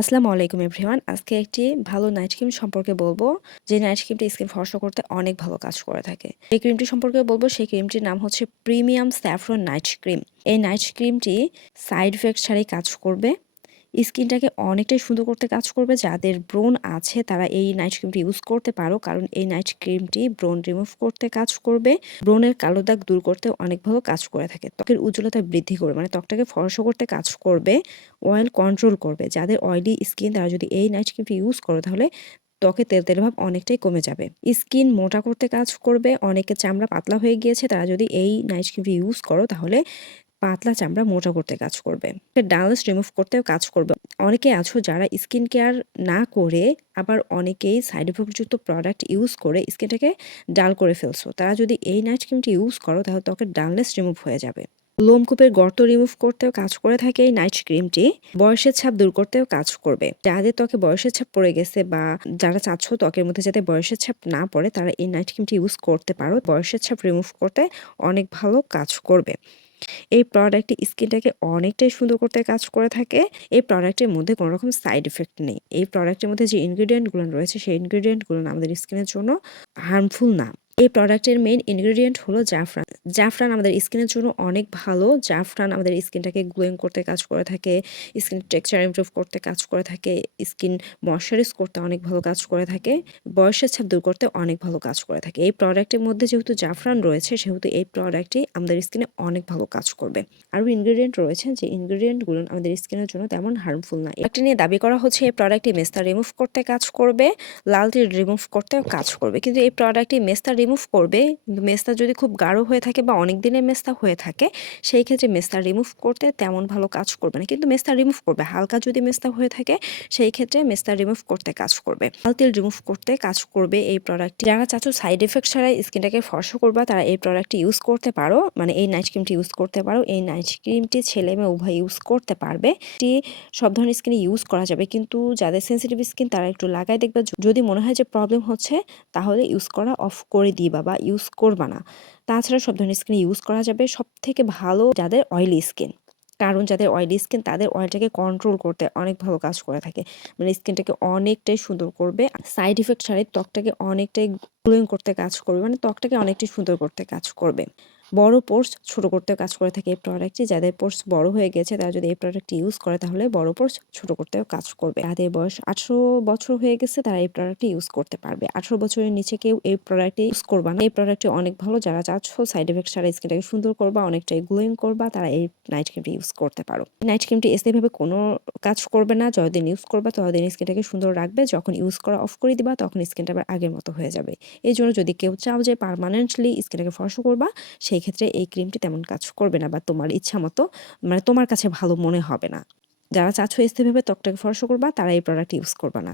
আসসালামু আলাইকুম এভরিওয়ান। আজকে একটি ভালো নাইট ক্রিম সম্পর্কে বলব। যে নাইট ক্রিমটি স্কিন ফর্সা করতে অনেক ভালো কাজ করে থাকে। এই ক্রিমটি সম্পর্কে বলব, সেই ক্রিমটির নাম হচ্ছে প্রিমিয়াম স্যাফরন নাইট ক্রিম এই নাইট ক্রিমটি সাইড এফেক্ট ছাড়াই কাজ করবে। স্কিনটাকে অনেকটাই সুন্দর করতে কাজ করবে। যাদের ব্রোন আছে, তারা এই নাইট ক্রিমটি ইউজ করতে পারো। কারণ এই নাইট ক্রিমটি ব্রোন রিমুভ করতে কাজ করবে। ব্রোনের কালো দাগ দূর করতে অনেক ভালো কাজ করে থাকে। ত্বকের উজ্জ্বলতা বৃদ্ধি করবে মানে ত্বকটাকে ফর্সা করতে কাজ করবে অয়েল কন্ট্রোল করবে। যাদের অয়েলি স্কিন তারা যদি এই নাইট ক্রিমটি ইউজ করো, তাহলে ত্বকে তেল তেল ভাব অনেকটাই কমে যাবে। স্কিন মোটা করতে কাজ করবে। অনেকে চামড়া পাতলা হয়ে গিয়েছে, তারা যদি এই নাইট ক্রিমটি ইউজ করো, তাহলে পাতলা চামড়া মোটা করতে কাজ করবে। ডালস রিমুভ করতেও কাজ করবে। অনেকে আছো যারা স্কিন কেয়ার না করে আবার অনেকেই সাইড ইফেক্টযুক্ত প্রোডাক্ট ইউজ করে স্কিনটাকে ডাল করে ফেলছো। তারা যদি এই নাইট ক্রিমটি ইউজ করো, তাহলে ত্বকের ডালনেস রিমুভ হয়ে যাবে। লোমকূপের গর্ত রিমুভ করতেও কাজ করে থাকে এই নাইট ক্রিমটি বয়সের ছাপ দূর করতেও কাজ করবে। যাদের ত্বকে বয়সের ছাপ পড়ে গেছে বা যারা চাচ্ছ ত্বকের মধ্যে যাতে বয়সের ছাপ না পড়ে, তারা এই নাইট ক্রিমটি ইউজ করতে পারো। বয়সের ছাপ রিমুভ করতে অনেক ভালো কাজ করবে। এই প্রোডাক্টটি স্কিনটাকে অনেকটাই সুন্দর করতে কাজ করে থাকে। এই প্রোডাক্টের মধ্যে কোনো রকম সাইড এফেক্ট নেই। এই প্রোডাক্টের মধ্যে যে ইনগ্রিডিয়েন্টগুলো রয়েছে, সেই ইনগ্রিডিয়েন্টগুলো আমাদের স্কিনের জন্য হার্মফুল না। এই প্রোডাক্টের মেইন ইনগ্রেডিয়েন্ট হলো জাফরান। জাফরান আমাদের স্কিনের জন্য অনেক ভালো। জাফরান আমাদের স্কিনটাকে গ্লোয়িং করতে কাজ করে থাকে, স্কিন টেক্সচার ইমপ্রুভ করতে কাজ করে থাকে, স্কিন ময়শ্চারাইজ করতে অনেক ভালো কাজ করে থাকে, বয়সের ছাপ দূর করতে অনেক ভালো কাজ করে থাকে। এই প্রোডাক্টের মধ্যে যেহেতু জাফরান রয়েছে, সেহেতু এই প্রোডাক্টটি আমাদের স্কিনে অনেক ভালো কাজ করবে। আরও ইনগ্রেডিয়েন্ট রয়েছে, যে ইনগ্রেডিয়েন্টগুলো আমাদের স্কিনের জন্য তেমন হার্মফুল না। একটা নিয়ে দাবি করা হচ্ছে, এই প্রোডাক্টটি মেস্তা রিমুভ করতে কাজ করবে, লালটি রিমুভ করতেও কাজ করবে। কিন্তু এই প্রোডাক্টটি মেস্তা রিমুভ করবে কিন্তু মেস্তা যদি খুব গাঢ় হয়ে থাকে বা অনেক দিনের মেস্তা হয়ে থাকে, সেই ক্ষেত্রে মেস্তা রিমুভ করতে তেমন ভালো কাজ করবে না। কিন্তু মেস্তা রিমুভ করবে, হালকা যদি মেস্তা হয়ে থাকে, সেই ক্ষেত্রে মেস্তা রিমুভ করতে কাজ করবে। লাল তেল রিমুভ করতে কাজ করবে এই প্রোডাক্টটি যারা চাচ্ছ সাইড এফেক্ট ছাড়াই স্কিনটাকে ফর্সা করবা, তারা এই প্রোডাক্টটি ইউজ করতে পারো মানে এই নাইট ক্রিমটি ইউজ করতে পারো। এই নাইট ক্রিমটি ছেলে মেয়ে উভয় ইউজ করতে পারবে। এটি সব ধরনের স্কিনে ইউজ করা যাবে, কিন্তু যাদের সেন্সিটিভ স্কিন তারা একটু লাগাই দেখবে। যদি মনে হয় যে প্রবলেম হচ্ছে, তাহলে ইউজ করা অফ করে দিবা বাবা ইউজ করবা না। তাছাড়া সব ধরনের স্কিনে ইউজ করা যাবে। সব থেকে ভালো যাদের অয়েলি স্কিন কারণ যাদের অয়েলি স্কিন তাদের অয়েলটাকে কন্ট্রোল করতে অনেক ভালো কাজ করে থাকে। মানে স্কিনটাকে অনেকটাই সুন্দর করবে। সাইড ইফেক্ট ছাড়াই ত্বকটাকে অনেকটাই গ্লোয়িং করতে কাজ করবে। মানে ত্বকটাকে অনেকটাই সুন্দর করতে কাজ করবে। বড় পোর্স ছোট করতে কাজ করে থাকে এই প্রোডাক্টটি যাদের পোর্স বড় হয়ে গেছে, তারা যদি এই প্রোডাক্টটি ইউজ করে, তাহলে বড় পোর্স ছোট করতেও কাজ করবে। যাদের বয়স আঠারো বছর হয়ে গেছে, তারা এই প্রোডাক্টটি ইউজ করতে পারবে। আঠারো বছরের নিচে কেউ এই প্রোডাক্টটি ইউজ করবা না। এই প্রোডাক্টটি অনেক ভালো, যারা চাচ্ছ সাইড এফেক্ট ছাড়া স্কিনটাকে সুন্দর করবা, অনেকটাই গ্লোয়িং করবা, তারা এই নাইট ক্রিমটি ইউজ করতে পারো। নাইট ক্রিমটি এসেভাবে কোনো কাজ করবে না। যতদিন ইউজ করবা, ততদিন স্কিনটাকে সুন্দর রাখবে। যখন ইউজ করা অফ করে দিবা, তখন স্কিনটা আবার আগের মতো হয়ে যাবে। এই জন্য যদি কেউ চাও যে পারমানেন্টলি স্কিনটাকে ফর্স করবা সেই ক্ষেত্রে এই ক্রিমটি তেমন কাজ করবে না বা তোমার ইচ্ছা মতো মানে তোমার কাছে ভালো মনে হবে না। যারা চাচ্ছ স্থিরভাবে ত্বকটাকে ফর্স করবা, তারা এই প্রোডাক্ট ইউজ করবা না।